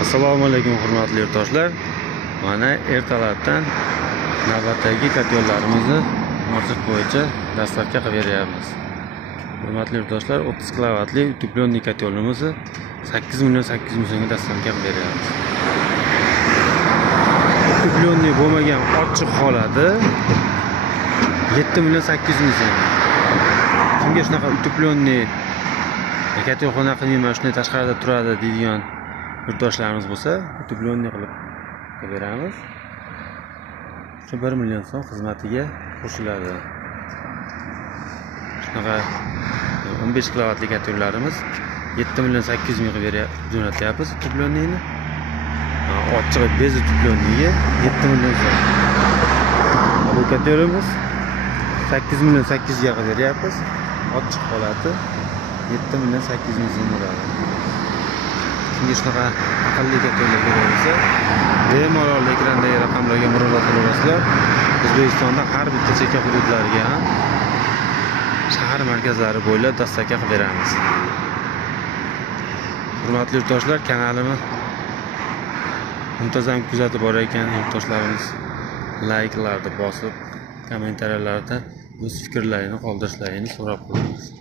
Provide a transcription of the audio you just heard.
Assalomu alaykum hurmatli yurtdoshlar. Mana ertalabdan navbatdagi kotyollarimizni marshrut bo'yicha dastlabki qilib beryapmiz. Hurmatli yurtdoshlar, 30 kilovatli utepленный kotyolimizni 8 million 800 ming so'mga dastlabki qilib beryapmiz. Utepленный bo'lmagan ochiq holati 7 million 800 ming so'm. Kimga shunaqa utepленный katyolxona qilmayman, shunday tashqarida turadi deydigan yurtdoshlarimiz bo'lsa, utepленный qilib beramiz. Shu 1 million so'm xizmatiga qo'shiladi. Shunaqa 15 kilovatli katyollarimiz 7 million 800 ming qilib jo'natyapmiz utepленныйni. Ochiq bez utepленныйga 7 million so'm. Bu katyolimiz 8 million 800 ga qilib beryapmiz. Ochiq holati 7 million 800 ming so'm bo'ladi. Kimga shunaqa aqlli katyollar kerak bo'lsa, bemalol ekrandagi raqamlarga murojaat qilasizlar. O'zbekistonda har bitta chekka hududlariga ham shahar markazlari bo'ylab dastlabki qilib beramiz. Hurmatli yurtdoshlar, kanalimni muntazam kuzatib borayotgan yurtdoshlarimiz layklarni bosib, kommentariyalarda o'z fikrlarini qoldirishlarini so'rab qolamiz.